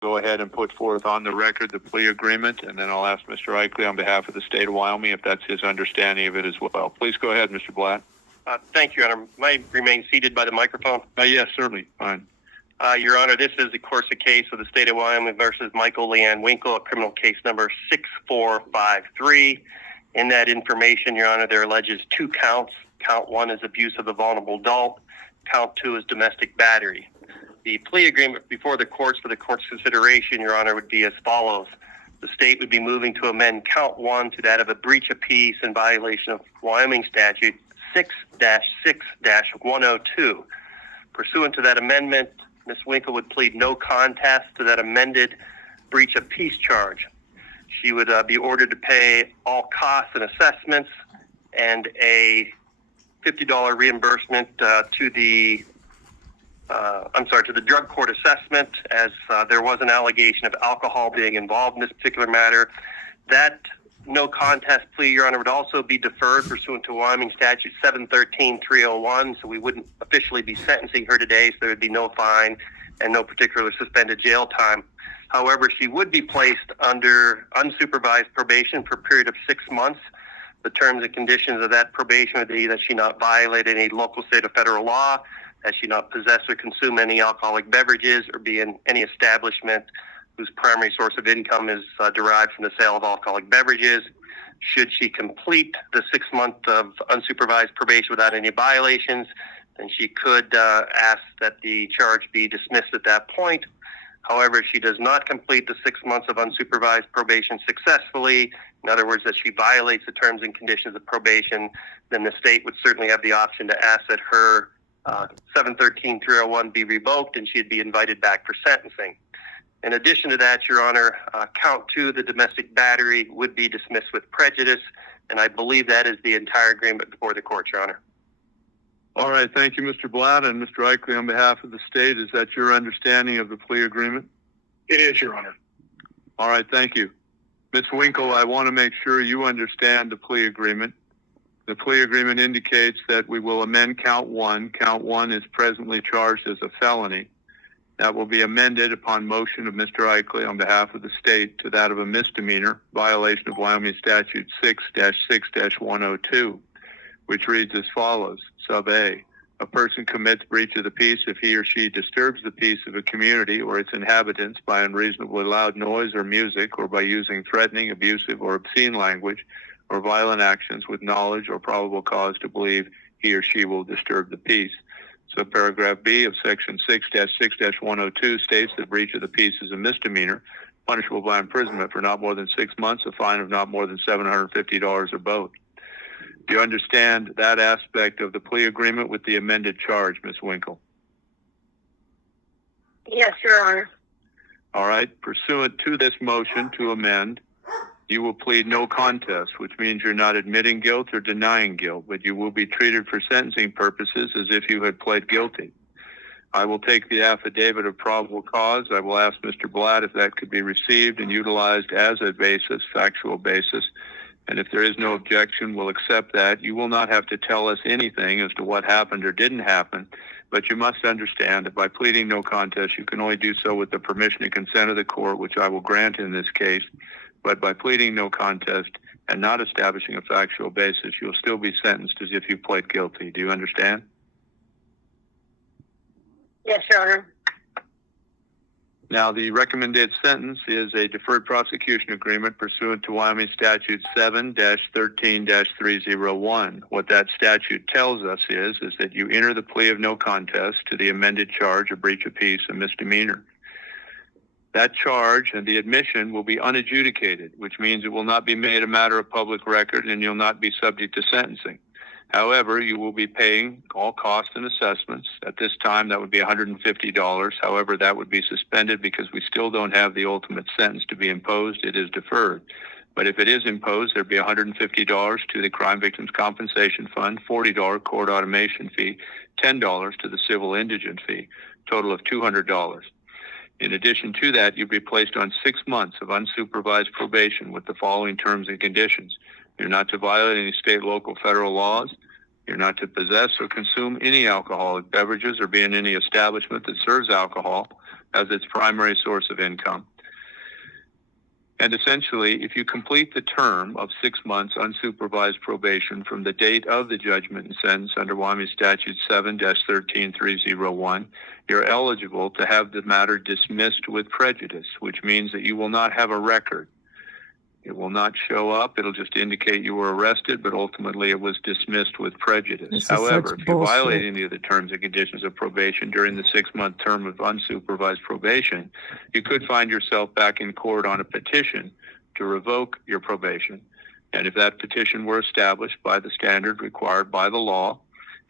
go ahead and put forth on the record the plea agreement, and then I'll ask Mr. Eichley on behalf of the state of Wyoming if that's his understanding of it as well. Please go ahead, Mr. Blatt. Thank you, Your Honor. May I remain seated by the microphone? Yes, certainly. Fine. Your Honor, this is, of course, a case of the state of Wyoming versus Michael Leanne Winkle, a criminal case number 6453. In that information, Your Honor, there alleges 2 counts. Count 1 is abuse of a vulnerable adult. Count 2 is domestic battery. The plea agreement before the courts for the court's consideration, Your Honor, would be as follows. The state would be moving to amend count 1 to that of a breach of peace in violation of Wyoming statute 6-6-102. Pursuant to that amendment, Ms. Winkle would plead no contest to that amended breach of peace charge. She would be ordered to pay all costs and assessments and a $50 reimbursement to the drug court assessment, as there was an allegation of alcohol being involved in this particular matter. That no contest plea, Your Honor, would also be deferred pursuant to Wyoming statute 713-301, so we wouldn't officially be sentencing her today, so there would be no fine and no particular suspended jail time. However, she would be placed under unsupervised probation for a period of 6 months. The terms and conditions of that probation would be that she not violate any local, state, or federal law, that she not possess or consume any alcoholic beverages, or be in any establishment whose primary source of income is derived from the sale of alcoholic beverages. Should she complete the 6 month of unsupervised probation without any violations, then she could ask that the charge be dismissed at that point. However, if she does not complete the 6 months of unsupervised probation successfully, in other words, that she violates the terms and conditions of probation, then the state would certainly have the option to ask that her 713-301 be revoked and she'd be invited back for sentencing. In addition to that, Your Honor, count 2, the domestic battery, would be dismissed with prejudice, and I believe that is the entire agreement before the court, Your Honor. All right. Thank you, Mr. Blatt. And Mr. Eichley, on behalf of the state, is that your understanding of the plea agreement? It is, Your Honor. All right. Thank you. Ms. Winkle, I want to make sure you understand the plea agreement. The plea agreement indicates that we will amend count 1. Count 1 is presently charged as a felony. That will be amended upon motion of Mr. Eichley on behalf of the state to that of a misdemeanor, violation of Wyoming statute 6-6-102, which reads as follows. Sub A, a person commits breach of the peace if he or she disturbs the peace of a community or its inhabitants by unreasonably loud noise or music, or by using threatening, abusive, or obscene language or violent actions with knowledge or probable cause to believe he or she will disturb the peace. Subparagraph B of section 6-6-102 states that breach of the peace is a misdemeanor, punishable by imprisonment for not more than 6 months, a fine of not more than $750 or both. Do you understand that aspect of the plea agreement with the amended charge, Ms. Winkle? Yes, Your Honor. All right. Pursuant to this motion to amend, you will plead no contest, which means you're not admitting guilt or denying guilt, but you will be treated for sentencing purposes as if you had pled guilty. I will take the affidavit of probable cause. I will ask Mr. Blatt if that could be received and utilized as a basis, factual basis. And if there is no objection, we'll accept that. You will not have to tell us anything as to what happened or didn't happen, but you must understand that by pleading no contest, you can only do so with the permission and consent of the court, which I will grant in this case. But by pleading no contest and not establishing a factual basis, you'll still be sentenced as if you pled guilty. Do you understand? Yes, Your Honor. Now, the recommended sentence is a deferred prosecution agreement pursuant to Wyoming statute 7-13-301. What that statute tells us is that you enter the plea of no contest to the amended charge of breach of peace, a misdemeanor. That charge and the admission will be unadjudicated, which means it will not be made a matter of public record and you'll not be subject to sentencing. However, you will be paying all costs and assessments. At this time, that would be $150. However, that would be suspended because we still don't have the ultimate sentence to be imposed. It is deferred. But if it is imposed, there'd be $150 to the Crime Victims Compensation Fund, $40 court automation fee, $10 to the civil indigent fee, total of $200. In addition to that, you'd be placed on 6 months of unsupervised probation with the following terms and conditions. You're not to violate any state, local, federal laws. You're not to possess or consume any alcoholic beverages or be in any establishment that serves alcohol. as its primary source of income. And essentially, if you complete the term of 6 months unsupervised probation from the date of the judgment and sentence under Wyoming Statute 7-13301, you're eligible to have the matter dismissed with prejudice, which means that you will not have a record. It will not show up. It'll just indicate you were arrested, but ultimately it was dismissed with prejudice. However, if you violate any of the terms and conditions of probation during the 6-month term of unsupervised probation, you could find yourself back in court on a petition to revoke your probation. And if that petition were established by the standard required by the law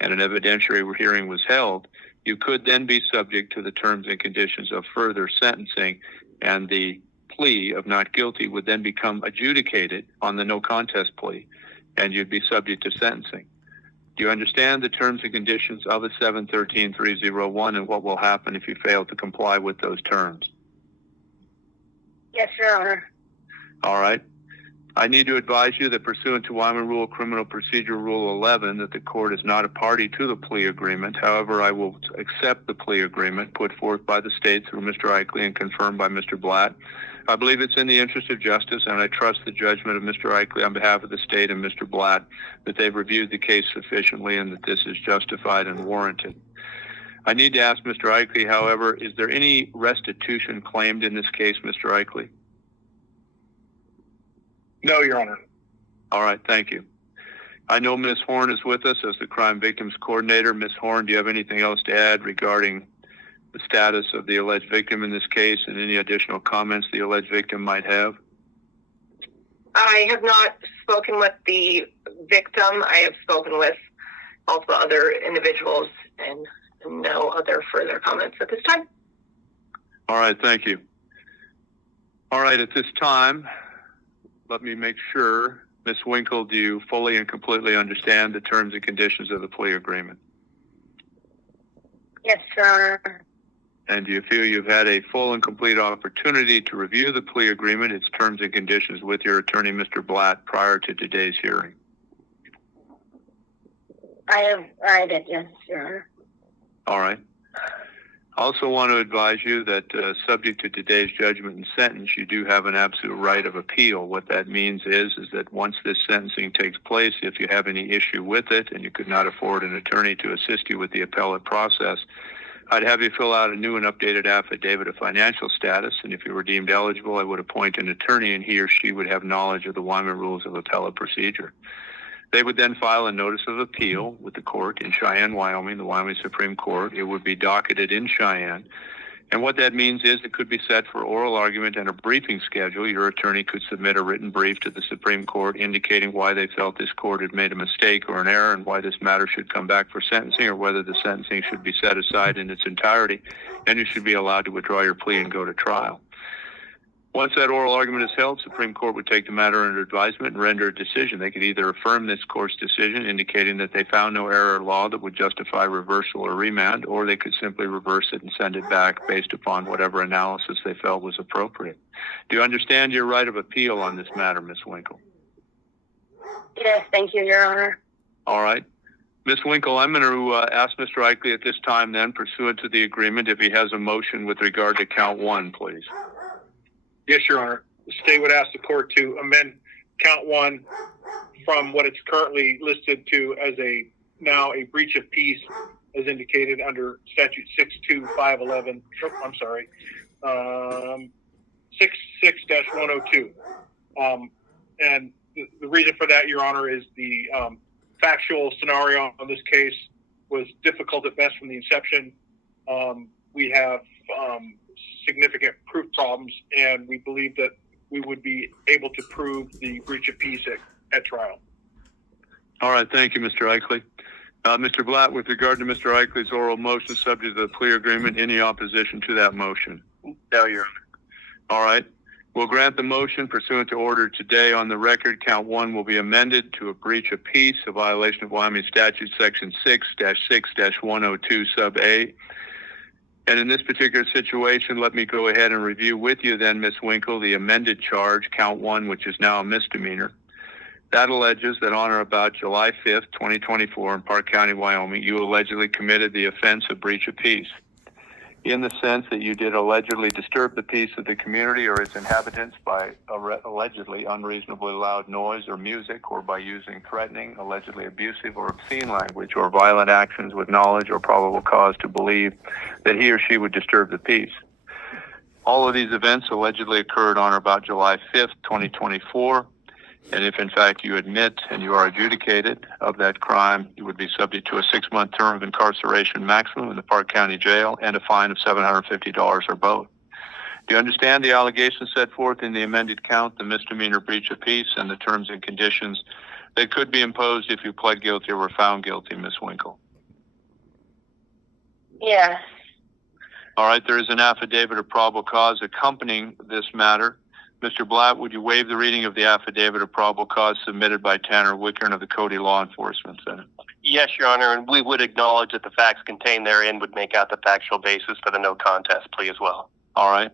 and an evidentiary hearing was held, you could then be subject to the terms and conditions of further sentencing, and the plea of not guilty would then become adjudicated on the no contest plea, and you'd be subject to sentencing. Do you understand the terms and conditions of a 7-13301 and what will happen if you fail to comply with those terms? Yes, Your Honor. All right. I need to advise you that pursuant to Wyoming Rule Criminal Procedure Rule 11, that the court is not a party to the plea agreement. However, I will accept the plea agreement put forth by the state through Mr. Eichley and confirmed by Mr. Blatt. I believe it's in the interest of justice, and I trust the judgment of Mr. Eichley on behalf of the state and Mr. Blatt that they've reviewed the case sufficiently and that this is justified and warranted. I need to ask Mr. Eichley, however, is there any restitution claimed in this case, Mr. Eichley? No, Your Honor. All right, thank you. I know Ms. Horn is with us as the crime victims coordinator. Ms. Horn, do you have anything else to add regarding the status of the alleged victim in this case and any additional comments the alleged victim might have? I have not spoken with the victim. I have spoken with also other individuals and no other further comments at this time. All right, thank you. All right, at this time, let me make sure, Ms. Winkle, do you fully and completely understand the terms and conditions of the plea agreement? Yes, Your Honor. And do you feel you've had a full and complete opportunity to review the plea agreement, its terms and conditions with your attorney, Mr. Blatt, prior to today's hearing? I did, yes, Your Honor. All right. I also want to advise you that subject to today's judgment and sentence, you do have an absolute right of appeal. What that means is that once this sentencing takes place, if you have any issue with it and you could not afford an attorney to assist you with the appellate process, I'd have you fill out a new and updated affidavit of financial status, and if you were deemed eligible, I would appoint an attorney, and he or she would have knowledge of the Wyoming Rules of Appellate Procedure. They would then file a notice of appeal with the court in Cheyenne, Wyoming, the Wyoming Supreme Court. It would be docketed in Cheyenne. And what that means is it could be set for oral argument and a briefing schedule. Your attorney could submit a written brief to the Supreme Court indicating why they felt this court had made a mistake or an error and why this matter should come back for sentencing, or whether the sentencing should be set aside in its entirety and you should be allowed to withdraw your plea and go to trial. Once that oral argument is held, Supreme Court would take the matter under advisement and render a decision. They could either affirm this court's decision, indicating that they found no error of law that would justify reversal or remand, or they could simply reverse it and send it back based upon whatever analysis they felt was appropriate. Do you understand your right of appeal on this matter, Ms. Winkle? Yes, thank you, Your Honor. All right. Ms. Winkle, I'm going to ask Mr. Eichley at this time then, pursuant to the agreement, if he has a motion with regard to count one, please. Yes, Your Honor. The state would ask the court to amend count one from what it's currently listed to as now a breach of peace, as indicated under statute 62511. I'm sorry, 66-102. And the reason for that, Your Honor, is the factual scenario on this case was difficult at best from the inception. We have significant proof problems, and we believe that we would be able to prove the breach of peace at trial. All right. Thank you, Mr. Eichley. Mr. Blatt, with regard to Mr. Eichley's oral motion subject to the plea agreement, any opposition to that motion? No, Your Honor. All right. We'll grant the motion pursuant to order today. On the record, count one will be amended to a breach of peace, a violation of Wyoming Statute Section 6-6-102 sub A. And in this particular situation, let me go ahead and review with you then, Ms. Winkle, the amended charge, count one, which is now a misdemeanor. That alleges that on or about July 5th, 2024, in Park County, Wyoming, you allegedly committed the offense of breach of peace. in the sense that you did allegedly disturb the peace of the community or its inhabitants by allegedly unreasonably loud noise or music, or by using threatening, allegedly abusive or obscene language or violent actions with knowledge or probable cause to believe that he or she would disturb the peace. All of these events allegedly occurred on or about July 5th, 2024. And if in fact you admit and you are adjudicated of that crime, you would be subject to a 6-month term of incarceration maximum in the Park County Jail and a fine of $750 or both. Do you understand the allegations set forth in the amended count, the misdemeanor breach of peace, and the terms and conditions that could be imposed if you pled guilty or were found guilty, Ms. Winkle? Yes. All right, there is an affidavit of probable cause accompanying this matter. Mr. Blatt, would you waive the reading of the affidavit of probable cause submitted by Tanner Wickern of the Cody Law Enforcement Center? Yes, Your Honor, and we would acknowledge that the facts contained therein would make out the factual basis for the no contest plea as well. All right.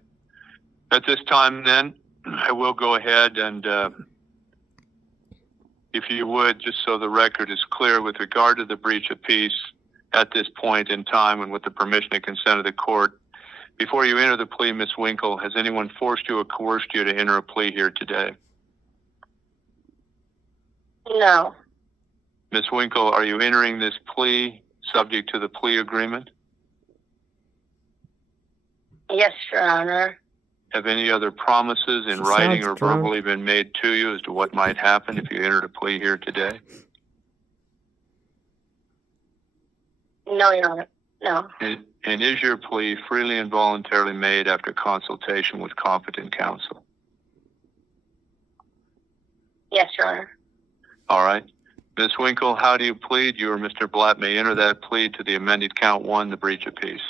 At this time, then, I will go ahead and, if you would, just so the record is clear, with regard to the breach of peace at this point in time and with the permission and consent of the court, before you enter the plea, Ms. Winkle, has anyone forced you or coerced you to enter a plea here today? No. Ms. Winkle, are you entering this plea subject to the plea agreement? Yes, Your Honor. Have any other promises in She writing sounds or drunk. verbally been made to you as to what might happen if you entered a plea here today? No, Your Honor. No. And is your plea freely and voluntarily made after consultation with competent counsel? Yes, Your Honor. All right. Ms. Winkle, how do you plead? You or Mr. Blatt may enter that plea to the amended count 1, the breach of peace.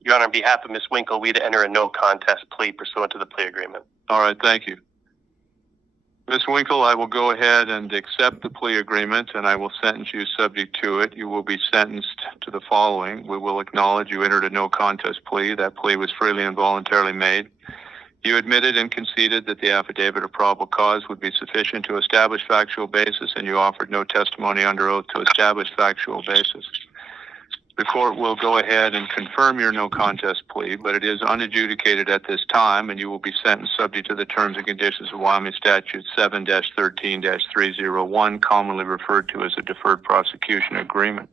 Your Honor, on behalf of Ms. Winkle, we'd enter a no contest plea pursuant to the plea agreement. All right, thank you. Ms. Winkle, I will go ahead and accept the plea agreement, and I will sentence you subject to it. You will be sentenced to the following. We will acknowledge you entered a no contest plea. That plea was freely and voluntarily made. You admitted and conceded that the affidavit of probable cause would be sufficient to establish factual basis, and you offered no testimony under oath to establish factual basis. The court will go ahead and confirm your no contest plea, but it is unadjudicated at this time, and you will be sentenced subject to the terms and conditions of Wyoming Statute 7-13-301, commonly referred to as a deferred prosecution agreement.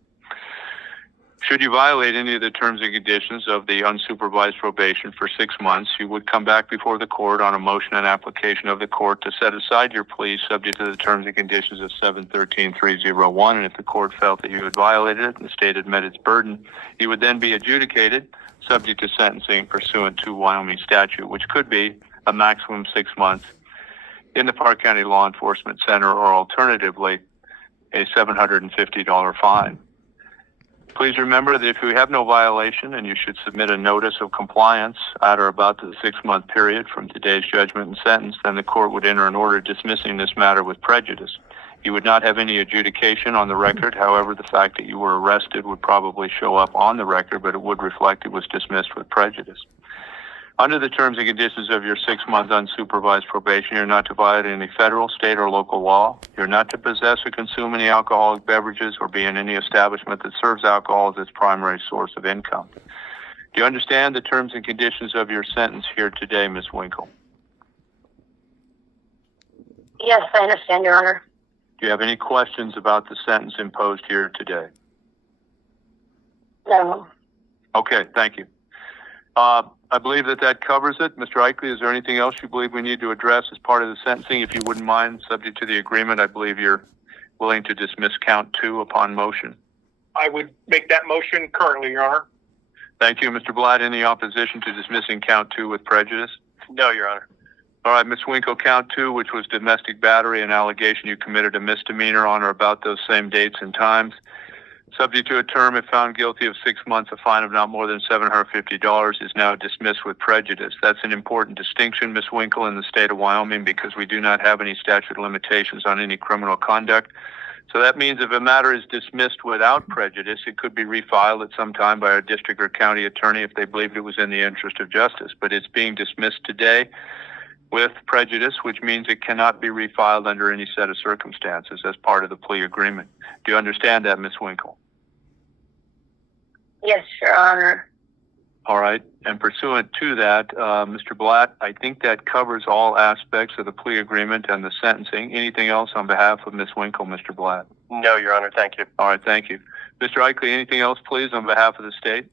Should you violate any of the terms and conditions of the unsupervised probation for 6 months, you would come back before the court on a motion and application of the court to set aside your plea subject to the terms and conditions of 7-13-301. And if the court felt that you had violated it and the state had met its burden, you would then be adjudicated subject to sentencing pursuant to Wyoming statute, which could be a maximum 6 months in the Park County Law Enforcement Center, or alternatively, a $750 fine. Please remember that if you have no violation and you should submit a notice of compliance at or about the 6-month period from today's judgment and sentence, then the court would enter an order dismissing this matter with prejudice. You would not have any adjudication on the record. However, the fact that you were arrested would probably show up on the record, but it would reflect it was dismissed with prejudice. Under the terms and conditions of your 6-month unsupervised probation, you're not to violate any federal, state, or local law. You're not to possess or consume any alcoholic beverages or be in any establishment that serves alcohol as its primary source of income. Do you understand the terms and conditions of your sentence here today, Ms. Winkle? Yes, I understand, Your Honor. Do you have any questions about the sentence imposed here today? No. Okay, thank you. I believe that covers it. Mr. Eichley, is there anything else you believe we need to address as part of the sentencing? If you wouldn't mind, subject to the agreement, I believe you're willing to dismiss count 2 upon motion. I would make that motion currently, Your Honor. Thank you. Mr. Blatt, any opposition to dismissing count 2 with prejudice? No, Your Honor. All right, Ms. Winkle, count 2, which was domestic battery, an allegation you committed a misdemeanor on or about those same dates and times. Subject to a term, if found guilty of 6 months, a fine of not more than $750 is now dismissed with prejudice. That's an important distinction, Ms. Winkle, in the state of Wyoming, because we do not have any statute of limitations on any criminal conduct. So that means if a matter is dismissed without prejudice, it could be refiled at some time by a district or county attorney if they believed it was in the interest of justice. But it's being dismissed today with prejudice, which means it cannot be refiled under any set of circumstances as part of the plea agreement. Do you understand that, Ms. Winkle? Yes, Your Honor. All right. And pursuant to that, Mr. Blatt, I think that covers all aspects of the plea agreement and the sentencing. Anything else on behalf of Ms. Winkle, Mr. Blatt? No, Your Honor. Thank you. All right. Thank you. Mr. Eichley, anything else, please, on behalf of the state?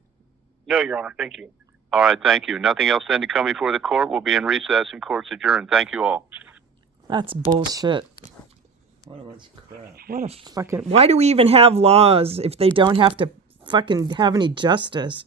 No, Your Honor. Thank you. All right. Thank you. Nothing else then to come before the court. We'll be in recess and court's adjourned. Thank you all. That's bullshit. What a bunch of crap. What a fucking. Why do we even have laws if they don't have to fucking have any justice?